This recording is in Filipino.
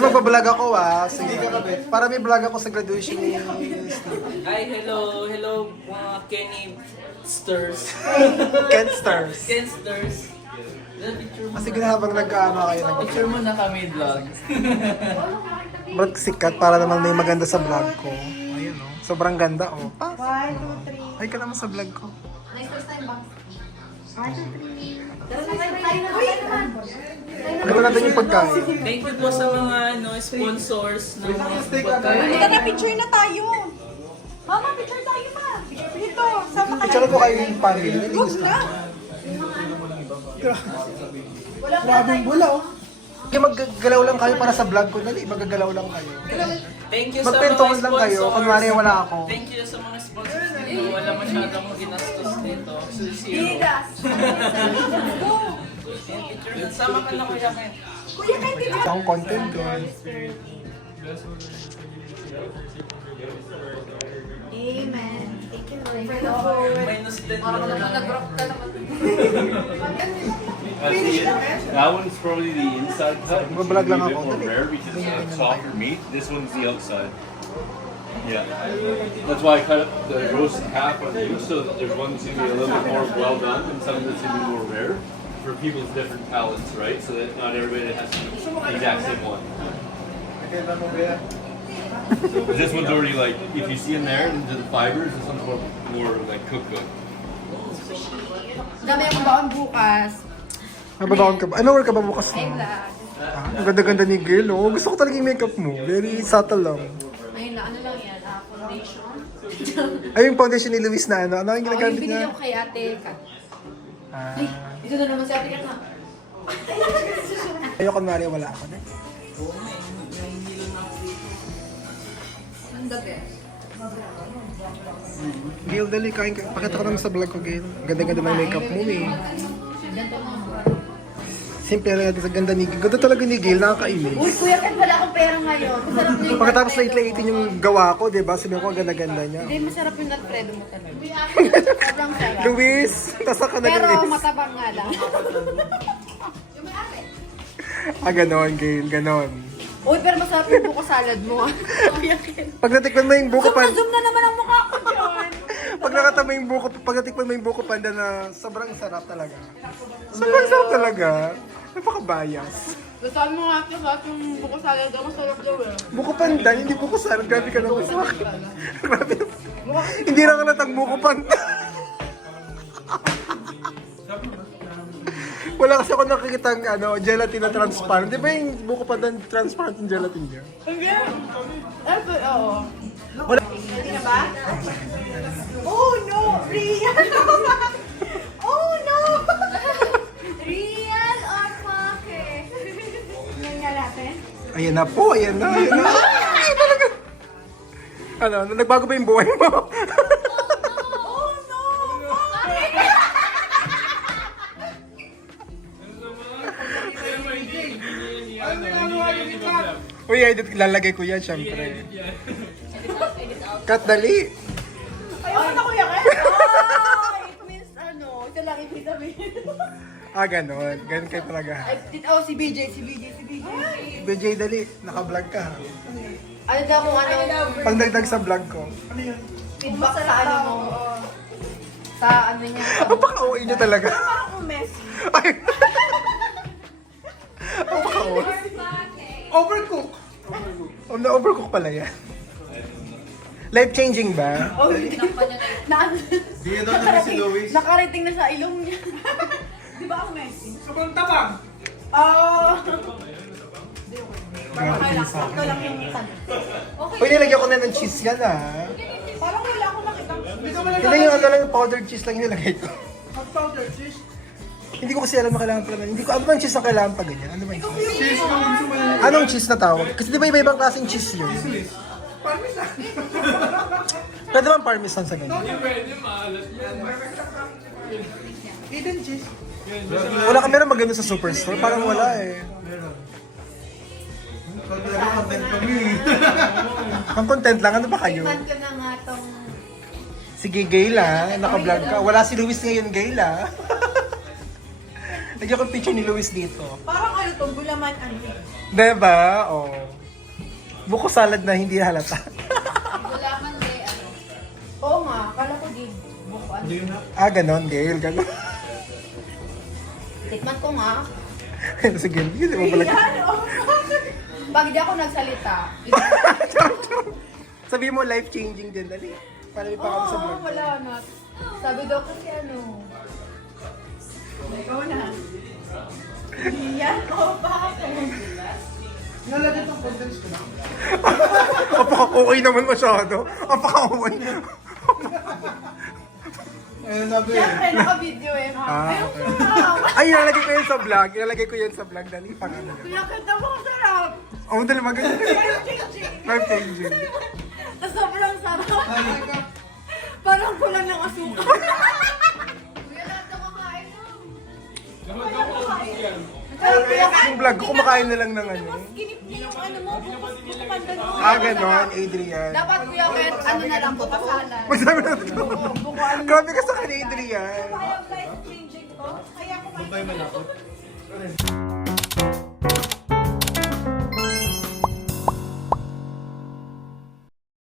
Magbablog ako sige ka kabit. Para may vlog ako sa graduation ni Steve. Hi, hello, mga Kenny Stars. Kensters. Kensters. Picture mo. Kasi habang nag-ano kayo, Picture mo na kami vlog. magsikat para naman may maganda sa vlog ko. Ayun sobrang ganda 1, 2, 3. Ay ka naman sa vlog ko. Nice first time ba? 1, 2, 3. Uy, naman. Ano natin yung pagkain? Thank you po sa mga sponsors ng mga pagkain. Ito na, picture na tayo. Mama, picture tayo ma. Dito, sama ka Picture ko kayo yung family. Huwag na. Grabing bula Yung maggagalaw lang kayo para sa vlog ko. Dali, maggagalaw lang kayo. Thank you sa mga Magpentungan sponsors. lang kayo. Kunwari wala ako. Thank you sa mga sponsors nito. Wala masyadong ginastos nito. Zero. Bigas. Sama ka na Kuya Ken. Kuya, kahit di ba? Akong content doon. Amen. Thank you, Lord. Minus 10 Parang na naman lang. nag-rock ka naman. That one's probably the inside cut. It's Mag-vlog lang a bit ako. more rare because it's like softer meat. This one's the outside. Yeah. That's why I cut up the roast in half on you, so that there's one that's gonna be a little bit more well done and some that's gonna be more rare for people's different palates, right? So that not everybody has the exact same one. This one's already like, if you see in there, into the fibers, this one's more like cooked. Dami akong baon bukas. Mababaon ka ba? Ano work ka ba bukas Ay, mo? vlog. Ang ganda-ganda ni Gail, Gusto ko talaga yung makeup mo. Very subtle lang. Ayun na, ano lang yan, foundation. Ay, yung foundation ni Luis na ano? Ano yung Oo, ginagamit yung binili niya? ko kay ate Kat. Ah, Ay, ito na naman si ate Kat na. ayoko kunwari wala ako. Ang the best. Gail, dali, kain ka. Pakita ko naman sa vlog ko, Gail. Ganda-ganda ng makeup mo, Ganito mga Simple lang natin sa ganda ni Gail. Ganda talaga ni Gail, nakakainis. Uy, kuya, kahit wala akong pera ngayon. Masarap na yung Pagkatapos Alfredo. late-late yung gawa ko, di ba? Sabi ko, ang ganda-ganda niya. Hindi, masarap yung Alfredo mo talaga. Sobrang sarap. Luis, tasa ka na, Pero Luis. matabang nga lang. Ganon, Gail, ganon. Uy, pero masarap yung buko salad mo. Pag natikman mo yung buko Zoom na panda, zoom na naman ang mukha ko yun. pag natikman mo yung buko panda na sobrang sarap talaga. Sobrang sarap talaga. Napaka-bias. Saan mo nga ito sa yung buko salad ang masarap daw eh. Buko panda, hindi buko sarap. Grabe ka naman sa akin. Grabe. Hindi na ka natang buko panda. Wala kasi ako nakikita gelatin na transparent. Di ba yung buko panda transparent yung gelatin niya? Hindi. Ito, oo. Wala. Ready na ba? Oh no! Real! Oh no! Real or fake? Ngayon nga natin. Ayan na po, ayan na. Ay, talaga. Nagbago ba yung buhay mo? Oh no! Uy, lalagay ko yan, syempre. Kat, dali. Ayoko na kuya kayo! Ay! Ito means ito lang ibig sabihin. Ganon. Ganon kayo talaga. Si BJ. BJ, dali. Naka-vlog ka. Ano daw kung Pagdagdag sa vlog ko. feedback sa ano mo. Sa ano niya. Napaka-OA niyo talaga. Parang messy. Ay! Napaka-OA. Overcook. Na-overcook pala yan. Life-changing ba? Oh, hindi. Nakarating na sa ilong niya. Di ba ako messy? Sobrang tabang. Ito lang yung tanong. Uy, nilagyan ko na ng cheese yan Parang wala akong nakita. Hindi yung yung powdered cheese lang yung nilagay ko. Powdered cheese? Hindi ko kasi alam na kailangan pala. Hindi ko alam ba yung cheese na kailangan pa ganyan? Ano ba yung cheese? Anong cheese na tawag? Kasi di ba iba-ibang klaseng cheese yun? Parmesan. Pwede ba parmesan sa ganyan? Hidden cheese. Wala ka meron magano sa superstore? Parang wala eh. Ang content lang, ano ba kayo? Fan ko na nga tong Sige, Gayla. Naka-vlog ka. Wala si Luis ngayon, Gayla. Lagyan ko yung picture ni Luis dito. Parang ano to, gulaman antik. Diba? Oh. Buko salad na hindi halata. Gulaman de, ano. Oo nga, kala ko di bukuan. Ganon, Gail. Ganon. Tikman ko nga. Sige, hindi mo pala. Yan, oh. Pag di ako nagsalita, Sabi mo, life-changing din. Dali. Para may pakam sa vlog. wala na. Sabi daw kasi ano. Ikaw na. Yan, oh, bakit? Nalagay itong contents ko na. Apaka-okay naman masyado. Apaka-okay. Siyempre, naka-video eh. Ayun okay. sarap. Ay, ilalagay ko yun sa vlog. Ilalagay ko yun sa vlog. Dali, pang ano. Kuya, kita mo ang sarap. Oh, dali, maganda. Life-changing. Life-changing. Tapos sobrang sarap. Parang kulang ng asukal. Kuya, lahat na makain mo. Yung vlog ko, kumakain na lang ng ano. Ginip niya yung ano mo, bukas pandan mo. Ganon, Adrian. Dapat kuya, kahit ano na lang, bukasalan. Magsabi na ito. Oo, bukuan. Grabe ka sa akin, Adrian. Kaya life-changing to. Kaya kumain.